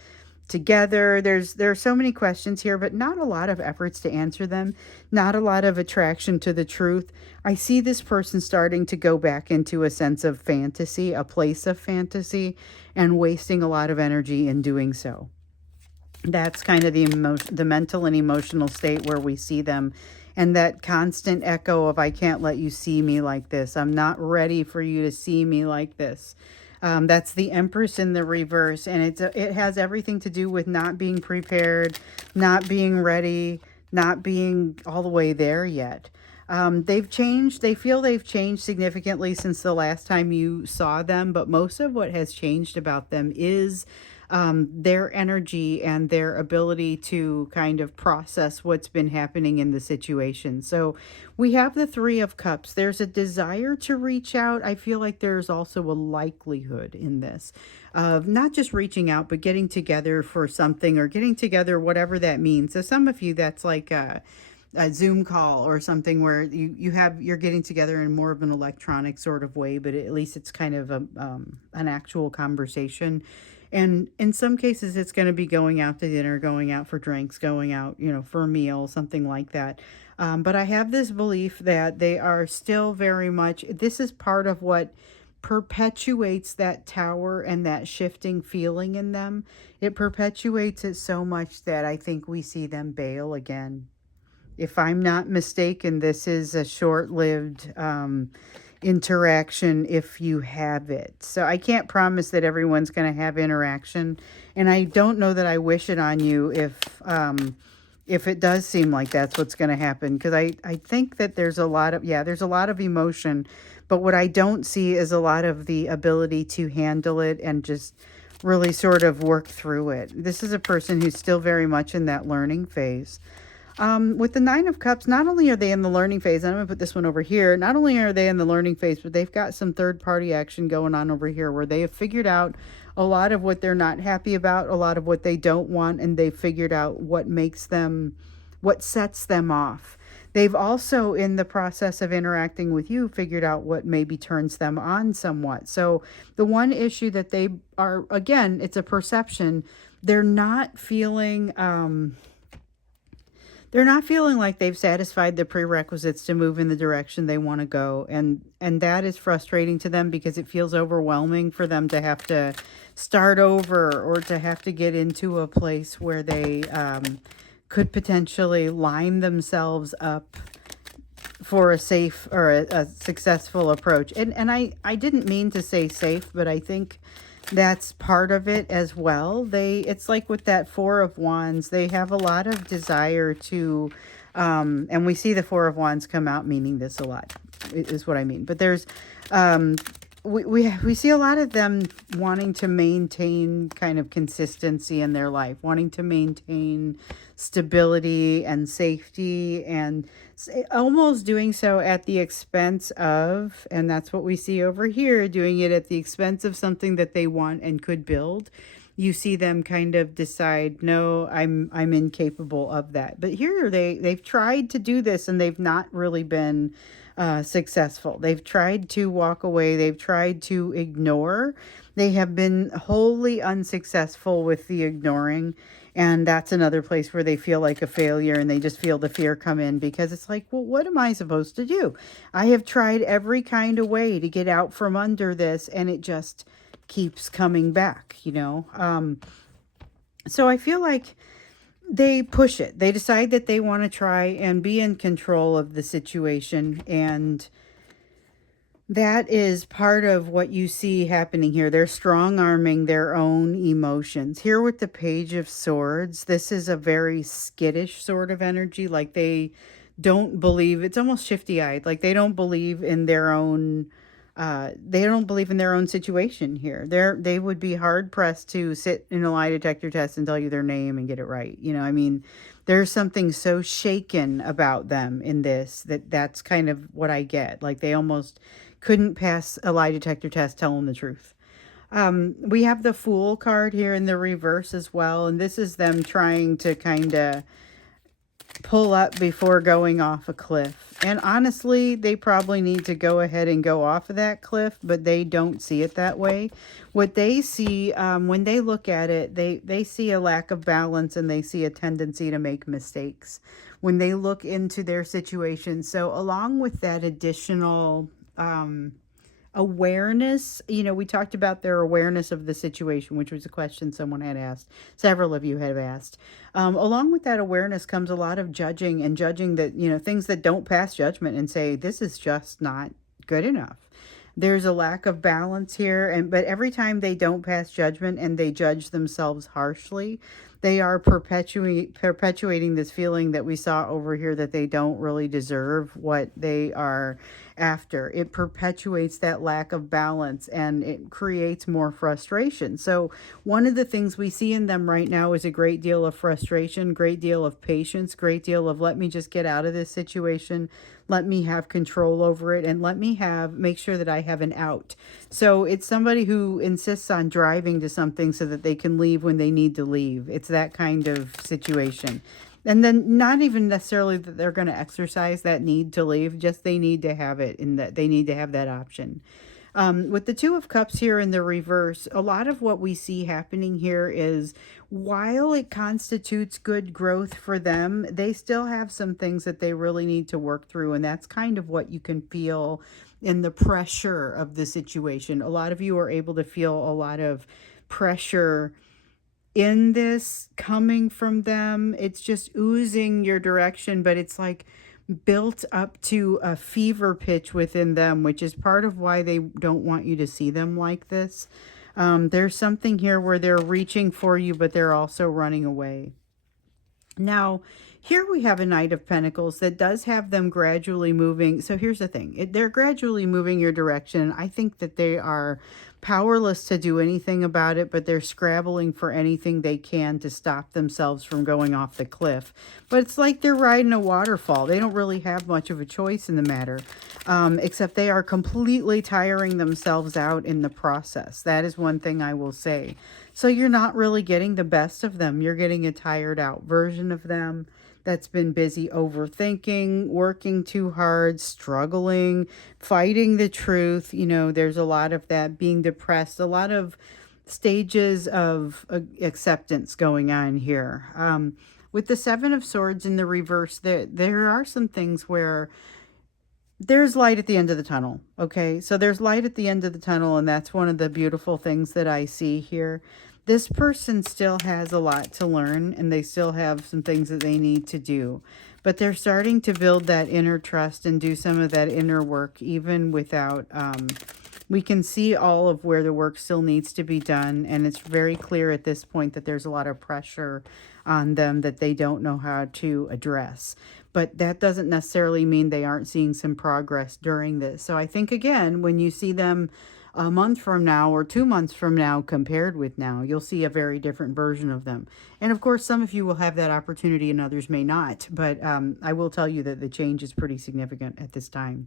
together. There are so many questions here, but not a lot of efforts to answer them. Not a lot of attraction to the truth. I see this person starting to go back into a sense of fantasy, a place of fantasy, and wasting a lot of energy in doing so. That's kind of the mental and emotional state where we see them. And that constant echo of, I can't let you see me like this. I'm not ready for you to see me like this. That's the Empress in the reverse. And it has everything to do with not being prepared, not being ready, not being all the way there yet. They've changed. They feel they've changed significantly since the last time you saw them, but most of what has changed about them is their energy and their ability to kind of process what's been happening in the situation. So we have the Three of Cups. There's a desire to reach out. I feel like there's also a likelihood in this of not just reaching out, but getting together for something, or getting together, whatever that means. So some of you, that's like a Zoom call or something where you're getting together in more of an electronic sort of way, but at least it's kind of an actual conversation. And in some cases, it's going to be going out to dinner, going out for drinks, going out, for a meal, something like that. But I have this belief that they are still very much, this is part of what perpetuates that tower and that shifting feeling in them. It perpetuates it so much that I think we see them bail again. If I'm not mistaken, this is a short-lived interaction if you have it. So I can't promise that everyone's going to have interaction, and I don't know that I wish it on you if it does seem like that's what's going to happen, because I think that there's a lot of, there's a lot of emotion, but what I don't see is a lot of the ability to handle it and just really sort of work through it. This is a person who's still very much in that learning phase. With the Nine of Cups, not only are they in the learning phase, and I'm going to put this one over here, not only are they in the learning phase, but they've got some third-party action going on over here where they have figured out a lot of what they're not happy about, a lot of what they don't want, and they've figured out what sets them off. They've also, in the process of interacting with you, figured out what maybe turns them on somewhat. So the one issue that they are, again, it's a perception, they're not feeling... they're not feeling like they've satisfied the prerequisites to move in the direction they want to go. And that is frustrating to them because it feels overwhelming for them to have to start over or to have to get into a place where they could potentially line themselves up for a safe or a successful approach. And I didn't mean to say safe, but I think that's part of it as well. It's like with that Four of Wands, they have a lot of desire to, and we see the Four of Wands come out meaning this a lot, is what I mean. But there's, we see a lot of them wanting to maintain kind of consistency in their life, wanting to maintain stability and safety, and almost doing so at the expense of, and that's what we see over here, doing it at the expense of something that they want and could build. You see them kind of decide, no, I'm incapable of that. But here they've tried to do this and they've not really been successful. They've tried to walk away. They've tried to ignore. They have been wholly unsuccessful with the ignoring. And that's another place where they feel like a failure and they just feel the fear come in because it's like, well, what am I supposed to do? I have tried every kind of way to get out from under this and it just keeps coming back, So I feel like they push it. They decide that they want to try and be in control of the situation, and that is part of what you see happening here. They're strong-arming their own emotions. Here with the Page of Swords, this is a very skittish sort of energy. Like they don't believe, it's almost shifty-eyed. Like they don't believe in their own situation here. They would be hard pressed to sit in a lie detector test and tell you their name and get it right. There's something so shaken about them in this that's kind of what I get. Like they almost couldn't pass a lie detector test telling the truth. We have the Fool card here in the reverse as well. And this is them trying to kind of pull up before going off a cliff. And honestly, they probably need to go ahead and go off of that cliff, but they don't see it that way. What they see, when they look at it, they see a lack of balance and they see a tendency to make mistakes when they look into their situation. So along with that additional awareness. We talked about their awareness of the situation, which was a question someone had asked. Several of you have asked. Along with that awareness comes a lot of judging, and judging that, things that don't pass judgment, and say, this is just not good enough. There's a lack of balance here, but every time they don't pass judgment and they judge themselves harshly, they are perpetuating this feeling that we saw over here, that they don't really deserve what they are after. It perpetuates that lack of balance, and it creates more frustration. So one of the things we see in them right now is a great deal of frustration, great deal of patience, great deal of, let me just get out of this situation, let me have control over it, and let me make sure that I have an out. So it's somebody who insists on driving to something so that they can leave when they need to leave. It's that kind of situation. And then not even necessarily that they're going to exercise that need to leave, just they need to have it, in that they need to have that option. With the Two of Cups here in the reverse, a lot of what we see happening here is, while it constitutes good growth for them, they still have some things that they really need to work through. And that's kind of what you can feel in the pressure of the situation. A lot of you are able to feel a lot of pressure in this coming from them. It's just oozing your direction, but it's like built up to a fever pitch within them, which is part of why they don't want you to see them like this. There's something here where they're reaching for you, but they're also running away. Now, here we have a Knight of Pentacles that does have them gradually moving. So here's the thing. They're gradually moving your direction. I think that they are powerless to do anything about it, but they're scrabbling for anything they can to stop themselves from going off the cliff. But it's like they're riding a waterfall. They don't really have much of a choice in the matter, except they are completely tiring themselves out in the process. That is one thing I will say. So you're not really getting the best of them. You're getting a tired out version of them that's been busy overthinking, working too hard, struggling, fighting the truth. There's a lot of that, being depressed, a lot of stages of acceptance going on here. With the Seven of Swords in the reverse, there are some things where there's light at the end of the tunnel. Okay, so there's light at the end of the tunnel, and that's one of the beautiful things that I see here. This person still has a lot to learn, and they still have some things that they need to do. But they're starting to build that inner trust and do some of that inner work, even without... we can see all of where the work still needs to be done, and it's very clear at this point that there's a lot of pressure on them that they don't know how to address. But that doesn't necessarily mean they aren't seeing some progress during this. So I think, again, when you see them a month from now or 2 months from now compared with now, you'll see a very different version of them. And of course, some of you will have that opportunity and others may not. But I will tell you that the change is pretty significant at this time.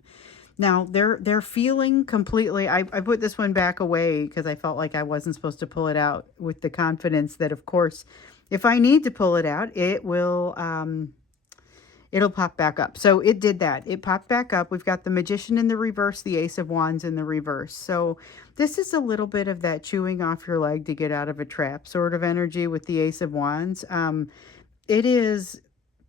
Now, they're feeling completely... I put this one back away because I felt like I wasn't supposed to pull it out, with the confidence that, of course, if I need to pull it out, it will... it'll pop back up. So it did that. It popped back up. We've got the Magician in the reverse, the Ace of Wands in the reverse. So this is a little bit of that chewing off your leg to get out of a trap sort of energy with the Ace of Wands. It is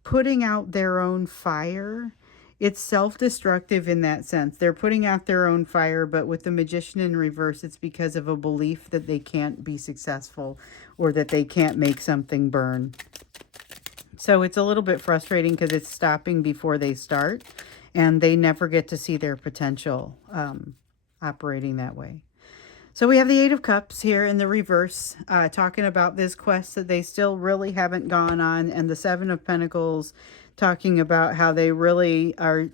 putting out their own fire. It's self-destructive in that sense. They're putting out their own fire, but with the Magician in reverse, it's because of a belief that they can't be successful or that they can't make something burn. So it's a little bit frustrating because it's stopping before they start, and they never get to see their potential operating that way. So we have the Eight of Cups here in the reverse, talking about this quest that they still really haven't gone on, and the Seven of Pentacles talking about how they really are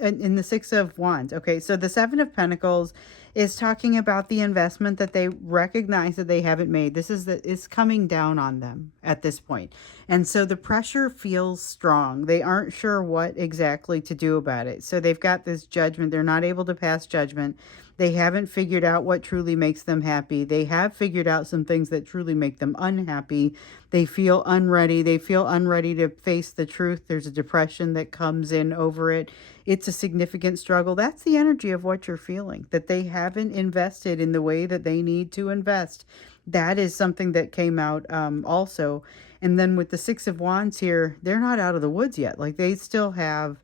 in the Six of Wands. Okay, so the Seven of Pentacles is talking about the investment that they recognize that they haven't made. This is it's coming down on them at this point. And so the pressure feels strong. They aren't sure what exactly to do about it. So they've got this judgment. They're not able to pass judgment. They haven't figured out what truly makes them happy. They have figured out some things that truly make them unhappy. They feel unready. They feel unready to face the truth. There's a depression that comes in over it. It's a significant struggle. That's the energy of what you're feeling, that they haven't invested in the way that they need to invest. That is something that came out also. And then with the Six of Wands here, they're not out of the woods yet. Like they still have...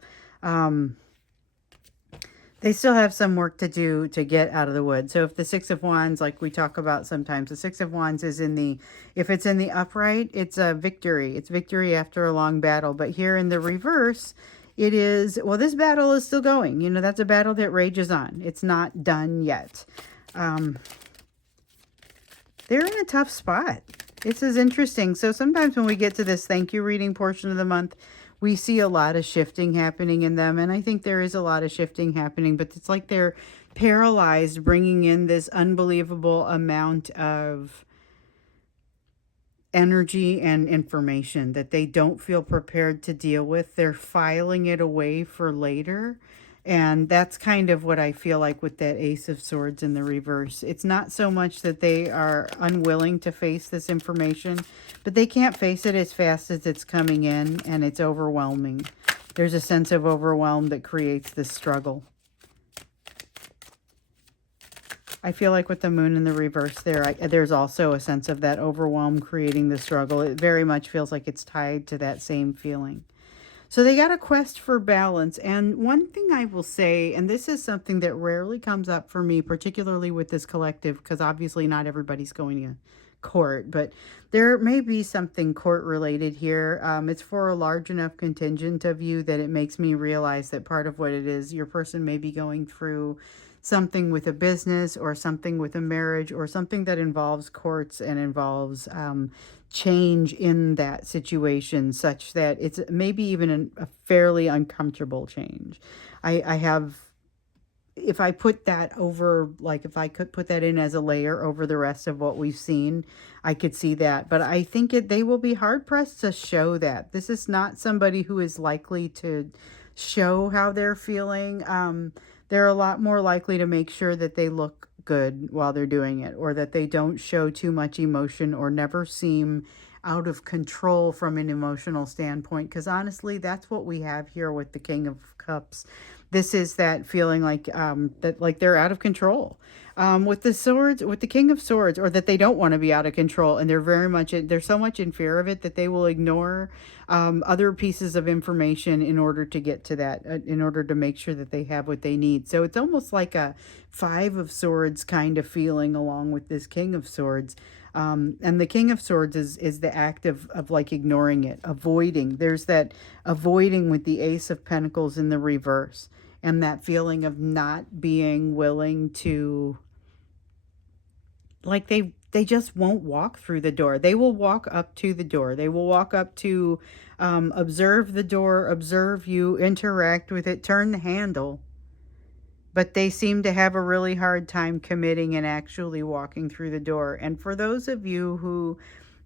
They still have some work to do to get out of the wood. So if the Six of Wands, like we talk about sometimes, the Six of Wands is in the, if it's in the upright, it's a victory. It's victory after a long battle. But here in the reverse, it is, well, this battle is still going. You know, that's a battle that rages on. It's not done yet. They're in a tough spot. This is interesting. So sometimes when we get to this thank you reading portion of the month, we see a lot of shifting happening in them. And I think there is a lot of shifting happening, but it's like they're paralyzed, bringing in this unbelievable amount of energy and information that they don't feel prepared to deal with. They're filing it away for later. And that's kind of what I feel like with that Ace of Swords in the reverse. It's not so much that they are unwilling to face this information, but they can't face it as fast as it's coming in, and it's overwhelming. There's a sense of overwhelm that creates this struggle. I feel like with the moon in the reverse there's also a sense of that overwhelm creating the struggle. It very much feels like it's tied to that same feeling. So they got a quest for balance. And one thing I will say, and this is something that rarely comes up for me, particularly with this collective, because obviously not everybody's going to court, but there may be something court related here. It's for a large enough contingent of you that it makes me realize that part of what it is, your person may be going through something with a business or something with a marriage or something that involves courts and involves change in that situation, such that it's maybe even a fairly uncomfortable change. I have, if I put that over, like if I could put that in as a layer over the rest of what we've seen, I could see that. But I think they will be hard pressed to show that. This is not somebody who is likely to show how they're feeling. They're a lot more likely to make sure that they look good while they're doing it, or that they don't show too much emotion or never seem out of control from an emotional standpoint. Because honestly, that's what we have here with the King of Cups. This is that feeling like that, like they're out of control. With the swords, with the King of Swords, or that they don't want to be out of control, and they're so much in fear of it that they will ignore other pieces of information in order to get to that, in order to make sure that they have what they need. So it's almost like a Five of Swords kind of feeling along with this King of Swords. And the King of Swords is the act of like ignoring it, avoiding. There's that avoiding with the Ace of Pentacles in the reverse, and that feeling of not being willing to, like they just won't walk through the door. They will walk up to the door. They will walk up to observe the door, observe you, interact with it, turn the handle. But they seem to have a really hard time committing and actually walking through the door. And for those of you who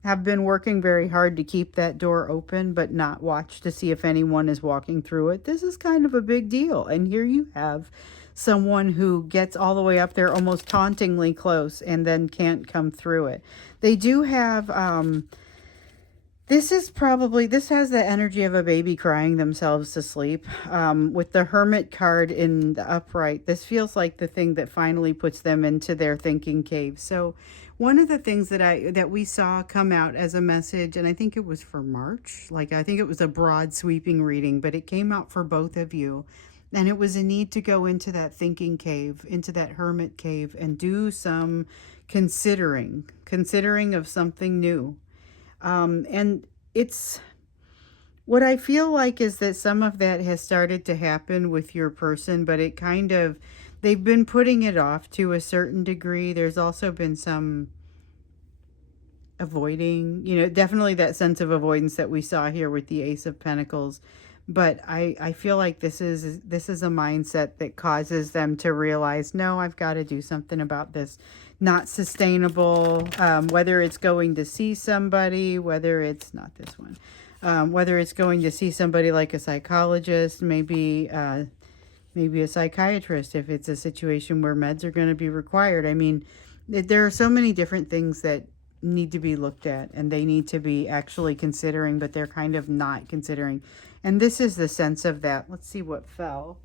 have been working very hard to keep that door open but not watch to see if anyone is walking through it, this is kind of a big deal. And here you have someone who gets all the way up there almost tauntingly close and then can't come through it. They do have this has the energy of a baby crying themselves to sleep. With the Hermit card in the upright, this feels like the thing that finally puts them into their thinking cave. So one of the things that we saw come out as a message, and I think it was for March, like I think it was a broad sweeping reading, but it came out for both of you. And it was a need to go into that thinking cave, into that hermit cave, and do some considering of something new. And it's, what I feel like is that some of that has started to happen with your person, but it kind of, they've been putting it off to a certain degree. There's also been some avoiding, definitely that sense of avoidance that we saw here with the Ace of Pentacles. But I feel like this is a mindset that causes them to realize, no, I've got to do something about this. Not sustainable, whether it's going to see somebody, whether it's not this one, whether it's going to see somebody like a psychologist, maybe a psychiatrist, if it's a situation where meds are going to be required. I mean, there are so many different things that need to be looked at and they need to be actually considering, but they're kind of not considering. And this is the sense of that. Let's see what fell.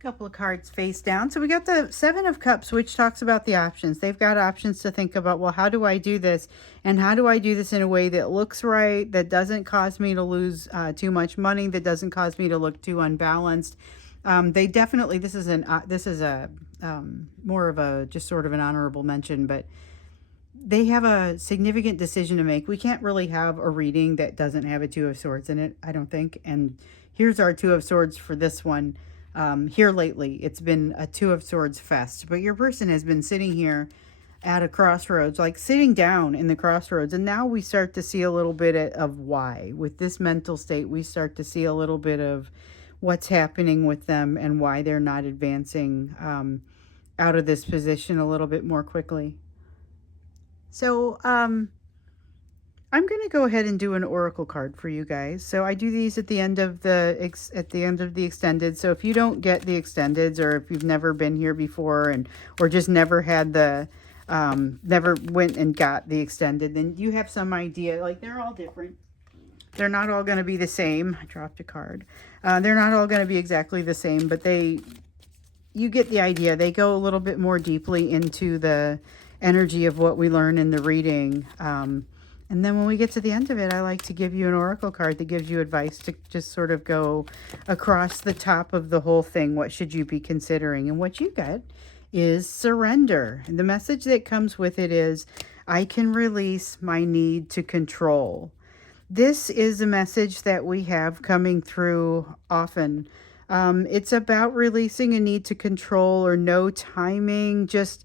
Couple of cards face down. So we got the Seven of Cups, which talks about the options. They've got options to think about. Well, how do I do this? And how do I do this in a way that looks right, that doesn't cause me to lose too much money, that doesn't cause me to look too unbalanced? They definitely, this is a more of a just sort of an honorable mention, but they have a significant decision to make. We can't really have a reading that doesn't have a Two of Swords in it, I don't think. And here's our Two of Swords for this one. Here lately, it's been a Two of Swords fest, but your person has been sitting here at a crossroads, like sitting down in the crossroads. And now we start to see a little bit of why. With this mental state, we start to see a little bit of what's happening with them and why they're not advancing out of this position a little bit more quickly. So, I'm going to go ahead and do an oracle card for you guys. So I do these at the end of the extended. So if you don't get the extendeds, or if you've never been here before and or just never had the never went and got the extended, then you have some idea. Like, they're all different. They're not all going to be the same. I dropped a card. They're not all going to be exactly the same, but you get the idea. They go a little bit more deeply into the energy of what we learn in the reading. And then when we get to the end of it, I like to give you an oracle card that gives you advice to just sort of go across the top of the whole thing. What should you be considering? And what you get is surrender. And the message that comes with it is, I can release my need to control. This is a message that we have coming through often. It's about releasing a need to control or no timing, just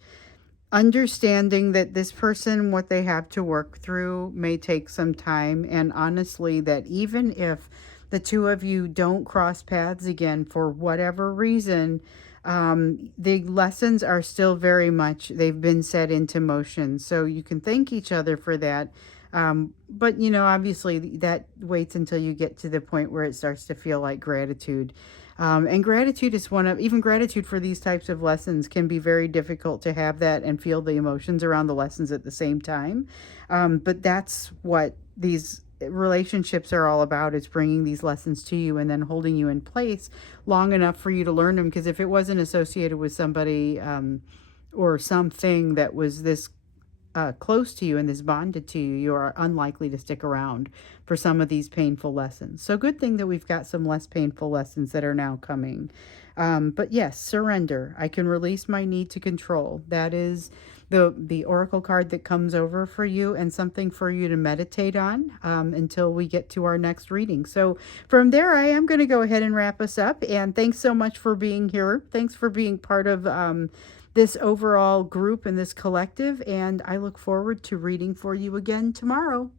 understanding that this person, what they have to work through may take some time. And honestly, that even if the two of you don't cross paths again for whatever reason, the lessons are still very much, they've been set into motion. So you can thank each other for that. But, obviously that waits until you get to the point where it starts to feel like gratitude. And gratitude is even gratitude for these types of lessons can be very difficult to have that and feel the emotions around the lessons at the same time. But that's what these relationships are all about, is bringing these lessons to you and then holding you in place long enough for you to learn them. Because if it wasn't associated with somebody or something that was this close to you and this bonded to you, you are unlikely to stick around for some of these painful lessons. So good thing that we've got some less painful lessons that are now coming. But yes, surrender. I can release my need to control. That is the oracle card that comes over for you, and something for you to meditate on until we get to our next reading. So from there, I am going to go ahead and wrap us up. And thanks so much for being here. Thanks for being part of this overall group and this collective. And I look forward to reading for you again tomorrow.